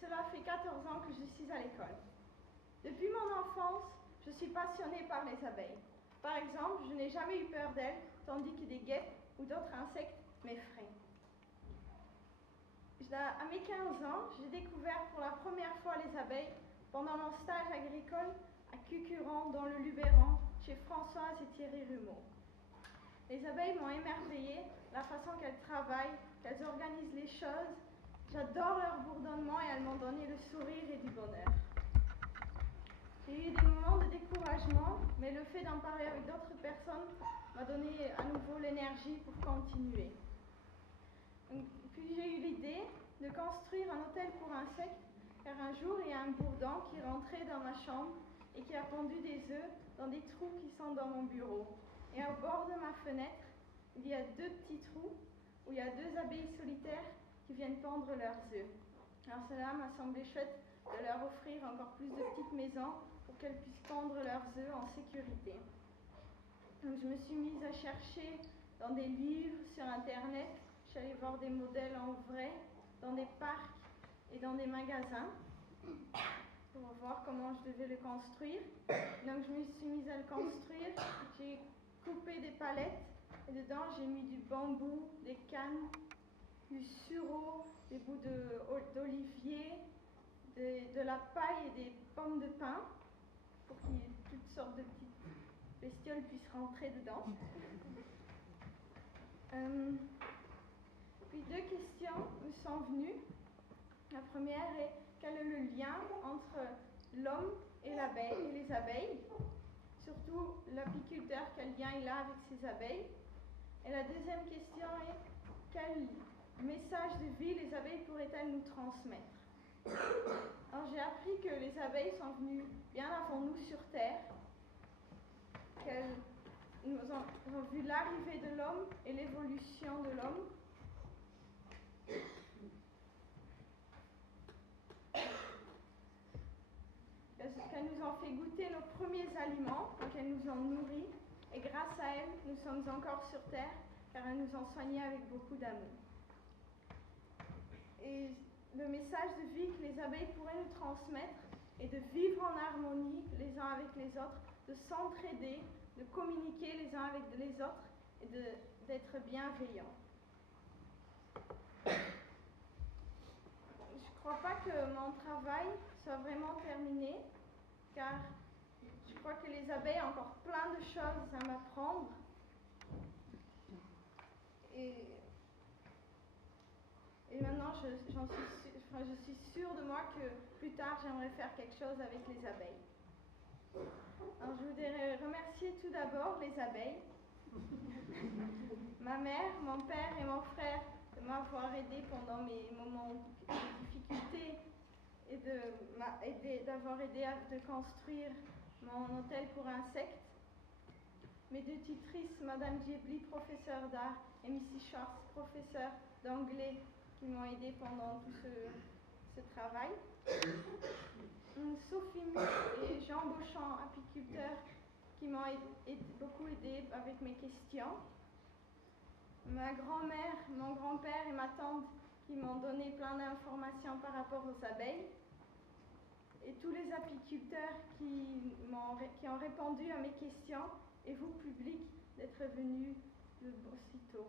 cela fait 14 ans que je suis à l'école. Depuis mon enfance, je suis passionnée par les abeilles. Par exemple, je n'ai jamais eu peur d'elles, tandis que des guêpes ou d'autres insectes m'effraient. À mes 15 ans, j'ai découvert pour la première fois les abeilles pendant mon stage agricole à Cucuran, dans le Luberon, chez Françoise et Thierry Rumeau. Les abeilles m'ont émerveillée, la façon qu'elles travaillent, qu'elles organisent les choses. J'adore leur bourdonnement et elles m'ont donné le sourire et du bonheur. J'ai eu des moments de découragement, mais le fait d'en parler avec d'autres personnes m'a donné à nouveau l'énergie pour continuer. Puis j'ai eu l'idée de construire un hôtel pour insectes, car un jour il y a un bourdon qui rentrait dans ma chambre et qui a pondu des œufs dans des trous qui sont dans mon bureau. Et au bord de ma fenêtre, il y a 2 petits trous où il y a 2 abeilles solitaires qui viennent pondre leurs œufs. Alors cela m'a semblé chouette de leur offrir encore plus de petites maisons pour qu'elles puissent pondre leurs œufs en sécurité. Donc je me suis mise à chercher dans des livres, sur internet. Je suis allée voir des modèles en vrai, dans des parcs et dans des magasins pour voir comment je devais le construire. Donc je me suis mise à le construire. J'ai coupé des palettes et dedans j'ai mis du bambou, des cannes, du sureau, des bouts d'olivier, de la paille et des pommes de pin pour qu'il y ait toutes sortes de petites bestioles puissent rentrer dedans. Puis 2 questions me sont venues. La première est: quel est le lien entre l'homme et les abeilles? Surtout l'apiculteur, quel lien il a avec ses abeilles? Et la deuxième question est: quel message de vie les abeilles pourraient-elles nous transmettre? Alors j'ai appris que les abeilles sont venues bien avant nous sur Terre, qu'elles ont vu l'arrivée de l'homme et l'évolution de l'homme. Qu'elles nous ont fait goûter nos premiers aliments, qu'elles nous ont nourris, et grâce à elles, nous sommes encore sur Terre, car elles nous ont soignés avec beaucoup d'amour. Et le message de vie que les abeilles pourraient nous transmettre est de vivre en harmonie les uns avec les autres, de s'entraider, de communiquer les uns avec les autres et d'être bienveillants. Je ne crois pas que mon travail soit vraiment terminé, car je crois que les abeilles ont encore plein de choses à m'apprendre. Et maintenant, je suis sûre de moi que plus tard, j'aimerais faire quelque chose avec les abeilles. Alors, je voudrais remercier tout d'abord les abeilles, ma mère, mon père et mon frère de m'avoir aidé pendant mes moments de difficulté et d'avoir aidé à construire mon hôtel pour insectes. Mes 2 tutrices, Madame Djebli, professeure d'art, et Missy Schwartz, professeure d'anglais, qui m'ont aidé pendant tout ce travail. Sophie et Jean Beauchamp, apiculteurs, qui m'ont beaucoup aidé avec mes questions. Ma grand-mère, mon grand-père et ma tante qui m'ont donné plein d'informations par rapport aux abeilles. Et tous les apiculteurs qui ont répondu à mes questions. Et vous, public, d'être venus de aussitôt.